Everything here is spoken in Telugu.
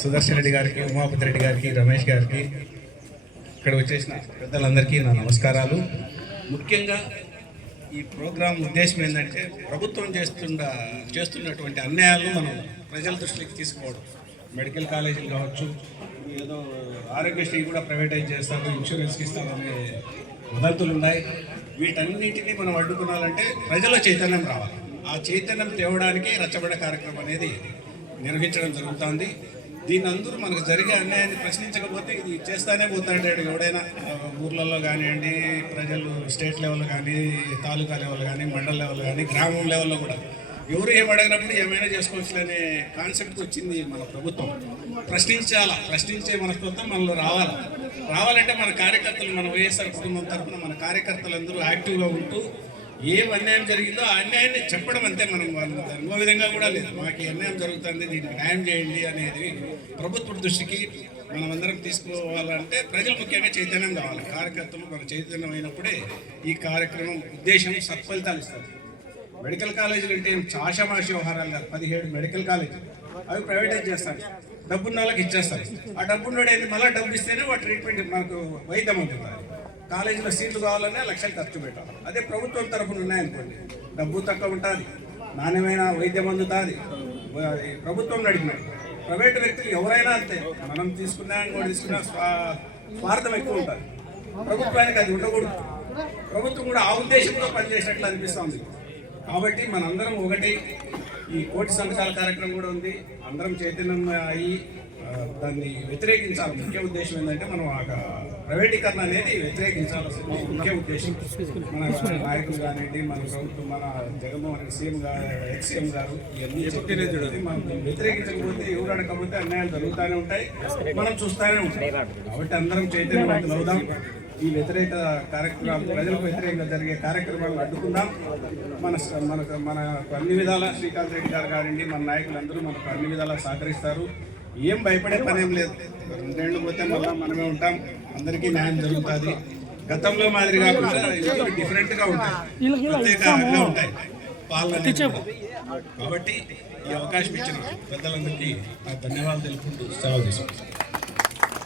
సుదర్శన్ రెడ్డి గారికి ఉమాపతి రెడ్డి గారికి రమేష్ గారికి ఇక్కడ వచ్చేసిన పెద్దలందరికీ నా నమస్కారాలు. ముఖ్యంగా ఈ ప్రోగ్రాం ఉద్దేశం ఏంటంటే ప్రభుత్వం చేస్తుండ చేస్తున్నటువంటి అన్యాయాలను మనం ప్రజల దృష్టికి తీసుకోవడం. మెడికల్ కాలేజీలు కావచ్చు ఏదో ఆరోగ్యశ్రీ కూడా ప్రైవేటైజ్ చేస్తారు ఇన్సూరెన్స్కి ఇస్తామనే వదంతులు ఉన్నాయి వీటన్నిటిని మనం అడ్డుకున్నాలంటే ప్రజల చైతన్యం రావాలి. ఆ చైతన్యం తేవడానికి రచ్చబడే కార్యక్రమం అనేది నిర్వహించడం జరుగుతుంది. దీని అందరూ మనకు జరిగే అన్యాయాన్ని ప్రశ్నించకపోతే ఇది చేస్తానే పోతాడు ఎవడైనా ఊర్లలో కానివ్వండి ప్రజలు స్టేట్ లెవెల్ కానీ తాలూకా లెవెల్ కానీ మండల లెవెల్ కానీ గ్రామం లెవెల్లో కూడా ఎవరు ఏం అడగినప్పుడు ఏమైనా చేసుకోవచ్చు అనే కాన్సెప్ట్ వచ్చింది మన ప్రభుత్వం. ప్రశ్నించాలా? ప్రశ్నించే మనస్తత్వం మనలో రావాలి? రావాలంటే మన కార్యకర్తలు మన వైఎస్ఆర్ కుటుంబం తరఫున మన కార్యకర్తలందరూ యాక్టివ్గా ఉంటూ ఏం అన్యాయం జరిగిందో ఆ అన్యాయాన్ని చెప్పడం అంతే మనం వాళ్ళు ఇంకో విధంగా కూడా లేదు. మాకు అన్యాయం జరుగుతుంది దీనికి న్యాయం చేయండి అనేది ప్రభుత్వ దృష్టికి మనమందరం తీసుకోవాలంటే ప్రజలు ముఖ్యంగా చైతన్యం కావాలి. కార్యకర్తలు మన చైతన్యం అయినప్పుడే ఈ కార్యక్రమం ఉద్దేశం సత్ఫలితాలు ఇస్తారు. మెడికల్ కాలేజీలు అంటే ఏం? వ్యవహారాలు కాదు. పదిహేడు మెడికల్ కాలేజీలు. అవి ప్రైవేటైజ్ చేస్తారు. డబ్బున్న వాళ్ళకి ఇచ్చేస్తారు. ఆ డబ్బున్నోడు మళ్ళీ డబ్బు ఇస్తేనే వాటి ట్రీట్మెంట్ మనకు వైద్యం ఉంటుంది కాలేజీలో సీట్లు కావాలనే లక్షలు ఖర్చు పెట్టాలి. అదే ప్రభుత్వం తరఫున ఉన్నాయనుకోండి డబ్బు తక్కువ ఉంటుంది నాణ్యమైన వైద్యం అందుతుంది. ప్రభుత్వం నడిపినాడు ప్రైవేట్ వ్యక్తులు ఎవరైనా అంతే. మనం తీసుకున్నా ఇంకోటి తీసుకున్నా స్వా- స్వార్థం ఎక్కువ ఉంటుంది. ప్రభుత్వానికి అది ఉండకూడదు. ప్రభుత్వం కూడా ఆ ఉద్దేశంతో పనిచేసినట్లు అనిపిస్తుంది. కాబట్టి మనందరం ఒకటి. ఈ కోటి సంతకాల కార్యక్రమం కూడా ఉంది. అందరం చైతన్యం అయ్యి దాన్ని వ్యతిరేకించాలి. ముఖ్య ఉద్దేశం ఏంటంటే మనం ఆ ప్రైవేటీకరణ అనేది వ్యతిరేకించాల్సిన ముఖ్య ఉద్దేశం. మన నాయకులు కానివ్వండి మన ప్రభుత్వం మన జగన్మోహన్ రెడ్డి సీఎం గారు ఎక్స్ గారు ఇవన్నీ చెప్పినది మనం వ్యతిరేకించకపోతే ఎవరు అడగకపోతే అన్యాయాలు జరుగుతూనే ఉంటాయి. మనం చూస్తూనే ఉంటాం. కాబట్టి అందరం చైతన్యవంతులు అవుదాం. ఈ వ్యతిరేక కార్యక్రమాలు ప్రజలకు వ్యతిరేకంగా జరిగే కార్యక్రమాలను అడ్డుకుందాం. మన మనకు మన అన్ని విధాల శ్రీకాంత్ రెడ్డి గారు కానివ్వండి మన నాయకులందరూ మనకు అన్ని విధాలా సహకరిస్తారు. ఏం భయపడే పని ఏం లేదు. రెండేళ్ళు పోతే మళ్ళీ మనమే ఉంటాం. అందరికీ న్యాయం జరుగుతుంది. గతంలో మాదిరి కాకుండా డిఫరెంట్గా ఉంటాయి. ప్రత్యేకంగా ఉంటాయి. పాలన. కాబట్టి ఈ అవకాశం ఇచ్చిన పెద్దలందరికీ ధన్యవాదాలు తెలుపుకుంటూ సెలవు తీసుకుంటాను